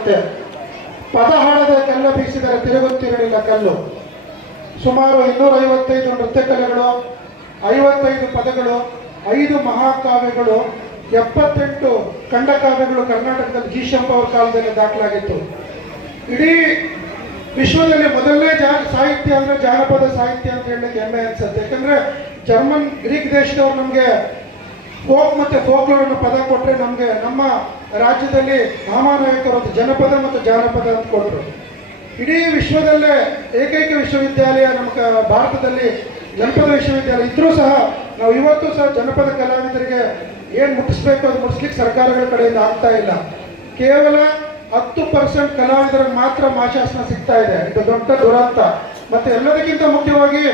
ಎಂಬಂತೆ ಪದ ಹಾಡದೆ ಕಲ್ಲ ಬೀಸಿದರೆ ತಿರುಗುತ್ತಿರಲಿಲ್ಲ ಕಲ್ಲು. ಸುಮಾರು 255 ನೃತ್ಯ ಕಲೆಗಳು, 55 ಪದಗಳು, 5 ಮಹಾಕಾವ್ಯಗಳು, 78 ಖಂಡಕಾವ್ಯಗಳು ಕರ್ನಾಟಕದಲ್ಲಿ ಜಿ ಶಂಪ ಅವರ ಕಾಲದಲ್ಲಿ ದಾಖಲಾಗಿತ್ತು. ಇಡೀ ವಿಶ್ವದಲ್ಲಿ ಮೊದಲನೇ ಸಾಹಿತ್ಯ ಅಂದರೆ ಜಾನಪದ ಸಾಹಿತ್ಯ ಅಂತ ಹೇಳಲಿಕ್ಕೆ ಹೆಮ್ಮೆ ಅನ್ಸುತ್ತೆ. ಯಾಕಂದರೆ ಜರ್ಮನ್ ಗ್ರೀಕ್ ದೇಶದವ್ರು ನಮಗೆ ಫೋಕ್ ಮತ್ತು ಫೋಕ್ಲೋರ್ ಅನ್ನೋ ಪದ ಕೊಟ್ಟರೆ ನಮಗೆ ನಮ್ಮ ರಾಜ್ಯದಲ್ಲಿ ನಾಮಾನಾಯಕರು ಜನಪದ ಮತ್ತು ಜಾನಪದ ಅಂತ ಕೊಟ್ಟರು. ಇಡೀ ವಿಶ್ವದಲ್ಲೇ ಏಕೈಕ ವಿಶ್ವವಿದ್ಯಾಲಯ ನಮ್ಮ ಭಾರತದಲ್ಲಿ ಜನಪದ ವಿಶ್ವವಿದ್ಯಾಲಯ ಇದ್ರೂ ಸಹ ನಾವು ಇವತ್ತು ಸಹ ಜನಪದ ಕಲಾವಿದರಿಗೆ ಏನು ಮುಟ್ಟಿಸ್ಬೇಕು ಅದು ಮುಟ್ಟಿಸ್ಲಿಕ್ಕೆ ಸರ್ಕಾರಗಳ ಕಡೆಯಿಂದ ಆಗ್ತಾ ಇಲ್ಲ. ಕೇವಲ 10% ಕಲಾವಿದರಿಗೆ ಮಾತ್ರ ಮಾಶಾಸನ ಸಿಗ್ತಾ ಇದೆ. ಇದು ದೊಡ್ಡ ದುರಂತ. ಮತ್ತು ಎಲ್ಲದಕ್ಕಿಂತ ಮುಖ್ಯವಾಗಿ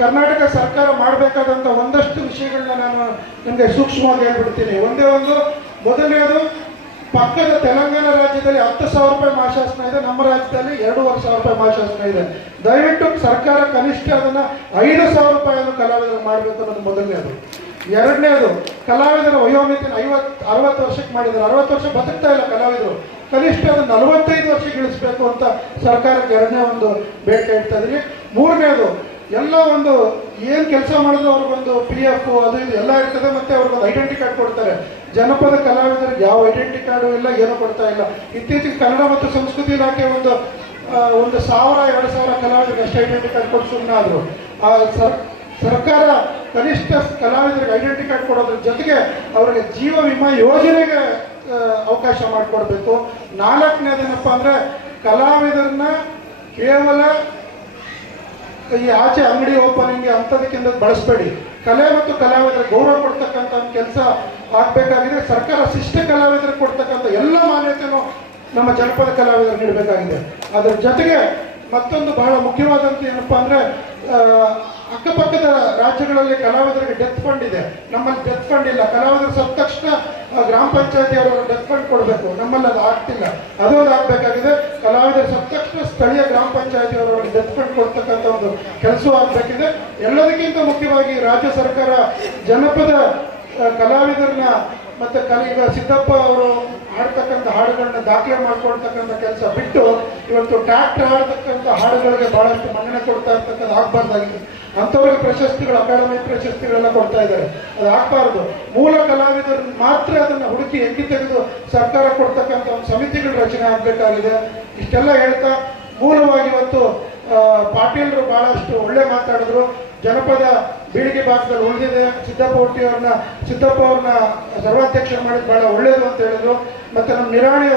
ಕರ್ನಾಟಕ ಸರ್ಕಾರ ಮಾಡಬೇಕಾದಂಥ ಒಂದಷ್ಟು ವಿಷಯಗಳನ್ನ ನಾನು ನಿಮಗೆ ಸೂಕ್ಷ್ಮವಾಗಿ ಹೇಳ್ಬಿಡ್ತೀನಿ. ಮೊದಲನೇದು, ಪಕ್ಕದ ತೆಲಂಗಾಣ ರಾಜ್ಯದಲ್ಲಿ 10,000 ರೂಪಾಯಿ ಮಾಶಾಸನ ಇದೆ, ನಮ್ಮ ರಾಜ್ಯದಲ್ಲಿ 2,500 ರೂಪಾಯಿ ಮಾಶಾಸನ ಇದೆ. ದಯವಿಟ್ಟು ಸರ್ಕಾರ ಕನಿಷ್ಠ ಅದನ್ನು 5,000 ರೂಪಾಯಿಯನ್ನು ಕಲಾವಿದರು ಮಾಡಬೇಕು ಅನ್ನೋದು ಮೊದಲನೇದು. ಎರಡನೇದು, ಕಲಾವಿದರ ವಯೋಮಿತಿನ 60 ವರ್ಷಕ್ಕೆ ಮಾಡಿದ್ದಾರೆ. 60 ವರ್ಷ ಬದುಕ್ತಾ ಇಲ್ಲ ಕಲಾವಿದರು. ಕನಿಷ್ಠ ಅದು 45 ವರ್ಷಕ್ಕೆ ಇಳಿಸ್ಬೇಕು ಅಂತ ಸರ್ಕಾರಕ್ಕೆ ಎರಡನೇ ಒಂದು ಬೇಡಿಕೆ ಇಡ್ತಾ ಇದ್ದೀನಿ. ಮೂರನೇದು, ಎಲ್ಲ ಏನು ಕೆಲಸ ಮಾಡಿದ್ರು ಅವ್ರಿಗೊಂದು PF ಅದು ಇದು ಎಲ್ಲ ಇರ್ತದೆ, ಮತ್ತು ಅವ್ರಿಗೊಂದು ಐಡೆಂಟಿ ಕಾರ್ಡ್ ಕೊಡ್ತಾರೆ. ಜನಪದ ಕಲಾವಿದರಿಗೆ ಯಾವ ಐಡೆಂಟಿ ಕಾರ್ಡು ಇಲ್ಲ, ಏನೂ ಕೊಡ್ತಾ ಇಲ್ಲ. ಇತ್ತೀಚೆಗೆ ಕನ್ನಡ ಮತ್ತು ಸಂಸ್ಕೃತಿ ಇಲಾಖೆ 1,000-2,000 ಕಲಾವಿದರಿಗೆ ಅಷ್ಟು ಐಡೆಂಟಿ ಕಾರ್ಡ್ ಕೊಟ್ಟು ಸುಮ್ಮನಾದರು. ಸರ್ಕಾರ ಕನಿಷ್ಠ ಕಲಾವಿದರಿಗೆ ಐಡೆಂಟಿ ಕಾರ್ಡ್ ಕೊಡೋದ್ರ ಜೊತೆಗೆ ಅವರಿಗೆ ಜೀವ ವಿಮಾ ಯೋಜನೆಗೆ ಅವಕಾಶ ಮಾಡಿಕೊಡ್ಬೇಕು. ನಾಲ್ಕನೇದೇನಪ್ಪ ಅಂದರೆ, ಕಲಾವಿದರನ್ನ ಕೇವಲ ಈ ಆಚೆ ಅಂಗಡಿ ಓಪನಿಂಗ್ ಅಂಥದಕ್ಕಿಂತ ಬಳಸಬೇಡಿ. ಕಲೆ ಮತ್ತು ಕಲಾವಿದರ ಗೌರವ ಕೊಡ್ತಕ್ಕಂಥ ಒಂದು ಕೆಲಸ ಆಗಬೇಕಾಗಿದೆ. ಸರ್ಕಾರ ಶಿಷ್ಟ ಕಲಾವಿದರಿಗೆ ಕೊಡ್ತಕ್ಕಂಥ ಎಲ್ಲ ಮಾನ್ಯತೆಯೂ ನಮ್ಮ ಜನಪದ ಕಲಾವಿದರು ನೀಡಬೇಕಾಗಿದೆ. ಅದರ ಜೊತೆಗೆ ಮತ್ತೊಂದು ಬಹಳ ಮುಖ್ಯವಾದಂಥ ಏನಪ್ಪ ಅಂದರೆ, ಅಕ್ಕಪಕ್ಕದ ರಾಜ್ಯಗಳಲ್ಲಿ ಕಲಾವಿದರಿಗೆ ಡೆತ್ ಫಂಡ್ ಇದೆ, ನಮ್ಮಲ್ಲಿ ಡೆತ್ ಫಂಡ್ ಇಲ್ಲ. ಕಲಾವಿದರು ಸತ್ತ ತಕ್ಷಣ ಗ್ರಾಮ ಪಂಚಾಯತಿ ಅವರು ಡೆತ್ ಫಂಡ್ ಕೊಡಬೇಕು, ನಮ್ಮಲ್ಲಿ ಅದು ಆಗ್ತಿಲ್ಲ. ಅದೊಂದು ಆಗಬೇಕಾಗಿದೆ. ಕಲಾವಿದರು ಸತ್ತ ತಕ್ಷಣ ಸ್ಥಳೀಯ ಗ್ರಾಮ ಪಂಚಾಯತಿ ಅವರಿಗೆ ಡೆತ್ ಫಂಡ್ ಕೊಡ್ತಕ್ಕಂಥ ಒಂದು ಕೆಲಸವೂ ಆಗಬೇಕಿದೆ. ಎಲ್ಲದಕ್ಕಿಂತ ಮುಖ್ಯವಾಗಿ ರಾಜ್ಯ ಸರ್ಕಾರ ಜನಪದ ಕಲಾವಿದರನ್ನ ಮತ್ತು ಈಗ ಸಿದ್ದಪ್ಪ ಅವರು ಹಾಡ್ತಕ್ಕಂಥ ಹಾಡುಗಳನ್ನ ದಾಖಲೆ ಮಾಡ್ಕೊಳ್ತಕ್ಕಂಥ ಕೆಲಸ ಬಿಟ್ಟು ಇವತ್ತು ಟ್ರ್ಯಾಕ್ಟರ್ ಹಾಡ್ತಕ್ಕಂಥ ಹಾಡುಗಳಿಗೆ ಭಾಳಷ್ಟು ಮನ್ನಣೆ ಕೊಡ್ತಾ ಇರ್ತಕ್ಕಂಥ ಆಗಬಾರ್ದಾಗಿದೆ. ಅಂಥವ್ರಿಗೆ ಪ್ರಶಸ್ತಿಗಳು, ಅಕಾಡೆಮಿ ಪ್ರಶಸ್ತಿಗಳೆಲ್ಲ ಕೊಡ್ತಾ ಇದ್ದಾರೆ. ಅದು ಆಗಬಾರ್ದು. ಮೂಲ ಕಲಾವಿದರು ಮಾತ್ರ ಅದನ್ನು ಹುಡುಕಿ ಎತ್ತಿ ತೆಗೆದು ಸರ್ಕಾರ ಕೊಡ್ತಕ್ಕಂಥ ಒಂದು ಸಮಿತಿಗಳ ರಚನೆ ಆಗಬೇಕಾಗಿದೆ. ಇಷ್ಟೆಲ್ಲ ಹೇಳ್ತಾ, ಮೂಲವಾಗಿ ಇವತ್ತು ಪಾಟೀಲರು ಭಾಳಷ್ಟು ಒಳ್ಳೆ ಮಾತಾಡಿದ್ರು. ಜನಪದ ಬೀಳಿಗೆ ಭಾಗದಲ್ಲಿ ಉಳಿದಿದೆ. ಸಿದ್ದಪ್ಪ ಅವ್ರನ್ನ ಸರ್ವಾಧ್ಯಕ್ಷ ಮಾಡಿದ್ದು ಭಾಳ ಒಳ್ಳೆಯದು ಅಂತ ಹೇಳಿದ್ರು. ಮತ್ತು ನಮ್ಮ ನಿರಾಣಿ